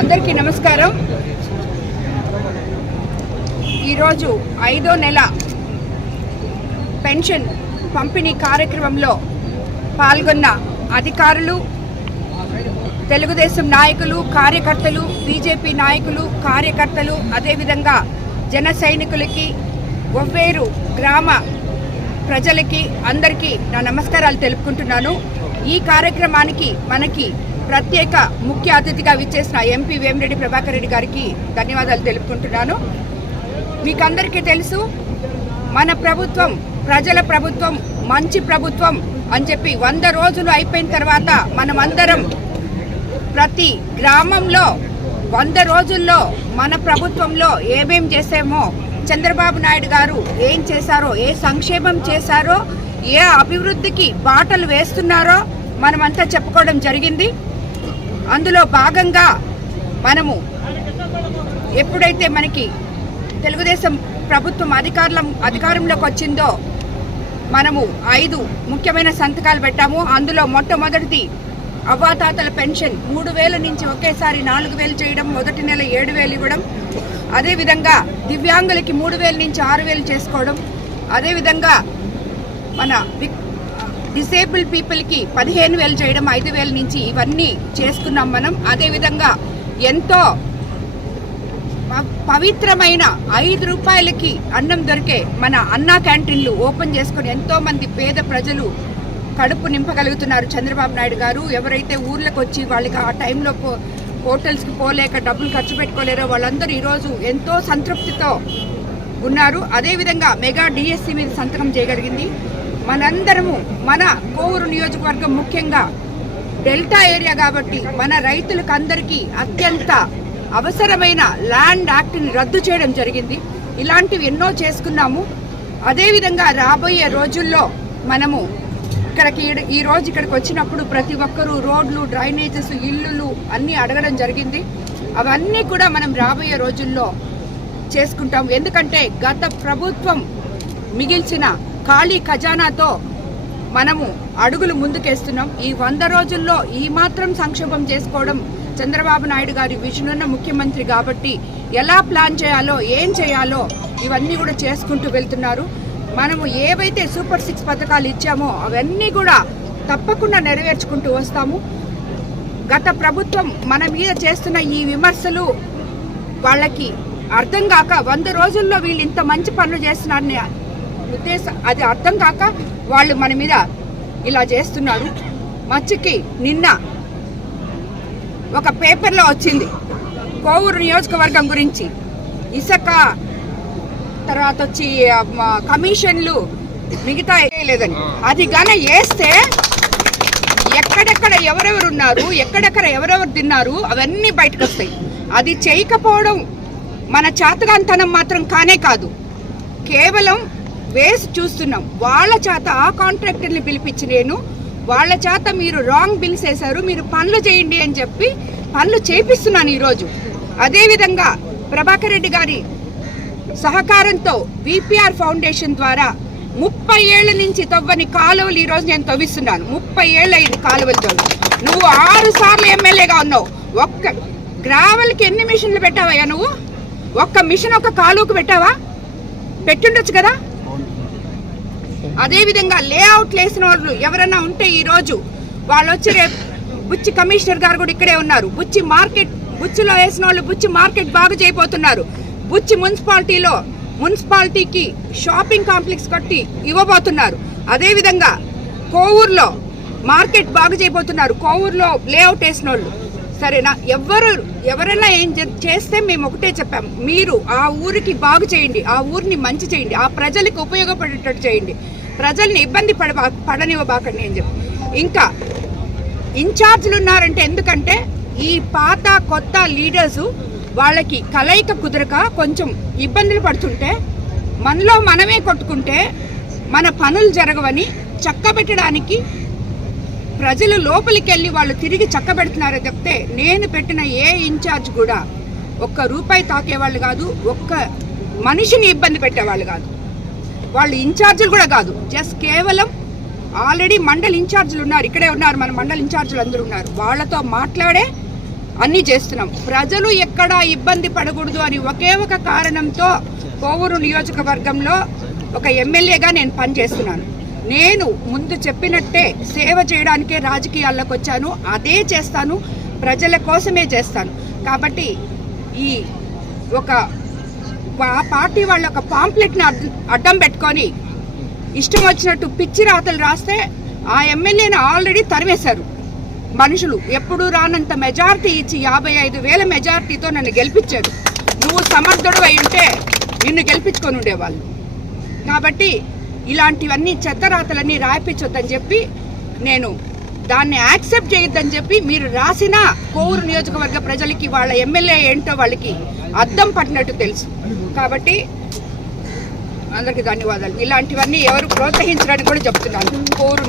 అందరికీ నమస్కారం. ఈరోజు 5వ నెల పెన్షన్ పంపిణీ కార్యక్రమంలో పాల్గొన్న అధికారులు, తెలుగుదేశం నాయకులు, కార్యకర్తలు, బీజేపీ నాయకులు, కార్యకర్తలు, అదేవిధంగా జన సైనికులకి, ఒవ్వేరు గ్రామ ప్రజలకి అందరికీ నా నమస్కారాలు తెలుపుకుంటున్నాను. ఈ కార్యక్రమానికి మనకి ప్రత్యేక ముఖ్య అతిథిగా విచ్చేసిన ఎంపీ వేమిరెడ్డి ప్రభాకర్ రెడ్డి గారికి ధన్యవాదాలు తెలుపుకుంటున్నాను. మీకందరికీ తెలుసు, మన ప్రభుత్వం ప్రజల ప్రభుత్వం, మంచి ప్రభుత్వం అని చెప్పి 100 రోజులు అయిపోయిన తర్వాత మనమందరం ప్రతి గ్రామంలో 100 రోజుల్లో మన ప్రభుత్వంలో ఏమేం చేసామో, చంద్రబాబు నాయుడు గారు ఏం చేశారో, ఏ సంక్షేమం చేశారో, ఏ అభివృద్ధికి బాటలు వేస్తున్నారో మనమంతా చెప్పుకోవడం జరిగింది. అందులో భాగంగా మనము ఎప్పుడైతే మనకి తెలుగుదేశం ప్రభుత్వం అధికారంలోకి వచ్చిందో మనము 5 ముఖ్యమైన సంతకాలు పెట్టాము. అందులో మొట్టమొదటిది అవ్వాతాతల పెన్షన్ 3,000 నుంచి ఒకేసారి 4,000 చేయడం, మొదటి నెల 7,000 ఇవ్వడం, అదేవిధంగా దివ్యాంగులకి 3,000 నుంచి 6,000 చేసుకోవడం, అదేవిధంగా మన డిసేబుల్ పీపుల్కి 15,000 చేయడం, 5,000 నుంచి ఇవన్నీ చేసుకున్నాం మనం. అదేవిధంగా ఎంతో పవిత్రమైన 5 రూపాయలకి అన్నం దొరికే మన అన్నా క్యాంటీన్లు ఓపెన్ చేసుకుని ఎంతో మంది పేద ప్రజలు కడుపు నింపగలుగుతున్నారు. చంద్రబాబు నాయుడు గారు ఎవరైతే ఊర్లకు వచ్చి వాళ్ళకి ఆ టైంలో హోటల్స్కి పోలేక డబ్బులు ఖర్చు పెట్టుకోలేరో వాళ్ళందరూ ఈరోజు ఎంతో సంతృప్తితో ఉన్నారు. అదేవిధంగా మెగా డిఎస్సి మీద సంతకం చేయగలిగింది. మనందరము మన కోవూరు నియోజకవర్గం ముఖ్యంగా డెల్టా ఏరియా కాబట్టి మన రైతులకు అందరికీ అత్యంత అవసరమైన ల్యాండ్ యాక్ట్ని రద్దు చేయడం జరిగింది. ఇలాంటివి ఎన్నో చేసుకున్నాము. అదేవిధంగా రాబోయే రోజుల్లో మనము ఇక్కడికి వచ్చినప్పుడు ప్రతి ఒక్కరూ రోడ్లు, డ్రైనేజెస్, ఇల్లులు అన్నీ అడగడం జరిగింది. అవన్నీ కూడా మనం రాబోయే రోజుల్లో చేసుకుంటాం. ఎందుకంటే గత ప్రభుత్వం మిగిల్చిన ఖాళీ ఖజానాతో మనము అడుగులు ముందుకేస్తున్నాం. ఈ 100 రోజుల్లో ఈ మాత్రం సంక్షేమం చేసుకోవడం చంద్రబాబు నాయుడు గారి విజన్ ఉన్న ముఖ్యమంత్రి కాబట్టి ఎలా ప్లాన్ చేయాలో, ఏం చేయాలో ఇవన్నీ కూడా చేసుకుంటూ వెళ్తున్నారు. మనము ఏవైతే సూపర్ 6 పథకాలు ఇచ్చామో అవన్నీ కూడా తప్పకుండా నెరవేర్చుకుంటూ వస్తాము. గత ప్రభుత్వం మన మీద చేస్తున్న ఈ విమర్శలు వాళ్ళకి అర్థం కాక 100 రోజుల్లో వీళ్ళు ఇంత మంచి పనులు చేస్తున్నారని ఉద్దేశం అది అర్థం కాక వాళ్ళు మన మీద ఇలా చేస్తున్నారు. మచ్చికి నిన్న ఒక పేపర్లో వచ్చింది కోవూరు నియోజకవర్గం గురించి, ఇసుక తర్వాత వచ్చి కమిషన్లు మిగతా లేదని. అది గానే వేస్తే ఎక్కడెక్కడ ఎవరెవరు ఉన్నారు, ఎక్కడెక్కడ ఎవరెవరు తిన్నారు అవన్నీ బయటకు వస్తాయి. అది చేయకపోవడం మన చేతగాంతనం మాత్రం కానే కాదు, కేవలం వేసి చూస్తున్నాం. వాళ్ళ చేత ఆ కాంట్రాక్టర్ని పిలిపించి నేను వాళ్ళ చేత మీరు రాంగ్ బిల్స్ వేశారు, మీరు పనులు చేయండి అని చెప్పి పనులు చేపిస్తున్నాను ఈరోజు. అదేవిధంగా ప్రభాకర్ రెడ్డి గారి సహకారంతో విపిఆర్ ఫౌండేషన్ ద్వారా 30 ఏళ్ల నుంచి తవ్వని కాలువలు ఈరోజు నేను తవ్విస్తున్నాను. 30 ఏళ్ళు అయింది కాలువలతో. నువ్వు 6 సార్లు ఎమ్మెల్యేగా ఉన్నావు. ఒక్క గ్రావెల్కి ఎన్ని మిషన్లు పెట్టావయ్యా నువ్వు? ఒక్క మిషన్ ఒక కాలువకు పెట్టావా? పెట్టుండొచ్చు కదా. అదేవిధంగా లేఅవుట్లు వేసిన వాళ్ళు ఎవరైనా ఉంటే ఈరోజు వాళ్ళు వచ్చి బుచ్చి కమిషనర్ గారు కూడా ఇక్కడే ఉన్నారు. బుచ్చిలో వేసిన వాళ్ళు బుచ్చి మార్కెట్ బాగు చేయబోతున్నారు. బుచ్చి మున్సిపాలిటీకి షాపింగ్ కాంప్లెక్స్ కట్టి ఇవ్వబోతున్నారు. అదేవిధంగా కోవూరులో మార్కెట్ బాగు చేయబోతున్నారు. కోవూరులో లేఅవుట్ వేసిన వాళ్ళు సరేనా, ఎవరైనా ఏం చేస్తే మేము ఒకటే చెప్పాం, మీరు ఆ ఊరికి బాగు చేయండి, ఆ ఊరిని మంచి చేయండి, ఆ ప్రజలకు ఉపయోగపడేటట్టు చేయండి, ప్రజల్ని ఇబ్బంది పడనివ్వబాకండి అని చెప్పి. ఇంకా ఇన్ఛార్జీలు ఉన్నారంటే ఎందుకంటే ఈ పాత కొత్త లీడర్సు వాళ్ళకి కలయిక కుదరక కొంచెం ఇబ్బందులు పడుతుంటే మనలో మనమే కొట్టుకుంటే మన పనులు జరగవని చక్కబెట్టడానికి ప్రజలు లోపలికి వెళ్ళి వాళ్ళు తిరిగి చక్కబెడుతున్నారో చెప్తే నేను పెట్టిన ఏ ఇన్ఛార్జ్ కూడా ఒక్క రూపాయి తాకేవాళ్ళు కాదు, ఒక్క మనిషిని ఇబ్బంది పెట్టేవాళ్ళు కాదు, వాళ్ళు ఇన్ఛార్జీలు కూడా కాదు. జస్ట్ కేవలం ఆల్రెడీ మండల్ ఇన్ఛార్జీలు ఉన్నారు, ఇక్కడే ఉన్నారు, మన మండల్ ఇన్ఛార్జీలు అందరూ ఉన్నారు. వాళ్ళతో మాట్లాడే అన్నీ చేస్తున్నాం. ప్రజలు ఎక్కడా ఇబ్బంది పడకూడదు అని ఒకే ఒక కారణంతో కోవూరు నియోజకవర్గంలో ఒక ఎమ్మెల్యేగా నేను పనిచేస్తున్నాను. నేను ముందు చెప్పినట్టే సేవ చేయడానికే రాజకీయాల్లోకి వచ్చాను, అదే చేస్తాను, ప్రజల కోసమే చేస్తాను. కాబట్టి ఈ ఒక పార్టీ వాళ్ళ ఒక పాంప్లెట్ని అడ్డం పెట్టుకొని ఇష్టం వచ్చినట్టు పిచ్చి రాతలు రాస్తే ఆ ఎమ్మెల్యేని ఆల్రెడీ తరివేశారు మనుషులు. ఎప్పుడు రానంత మెజారిటీ ఇచ్చి 55,000 మెజారిటీతో నన్ను గెలిపించారు. నువ్వు సమర్థుడు అయి ఉంటే నిన్ను గెలిపించుకొని ఉండేవాళ్ళు. కాబట్టి ఇలాంటివన్నీ చెత్తరాతలన్నీ రాయిపించొద్దని చెప్పి నేను దాన్ని యాక్సెప్ట్ చేయొద్దని చెప్పి మీరు రాసిన కోవూరు నియోజకవర్గ ప్రజలకి వాళ్ళ ఎమ్మెల్యే ఏంటో వాళ్ళకి అద్దం పట్టినట్టు తెలుసు. కాబట్టి అందరికీ ధన్యవాదాలు. ఇలాంటివన్నీ ఎవరు ప్రోత్సహించడానికి కూడా చెప్తున్నాను. కోవూరు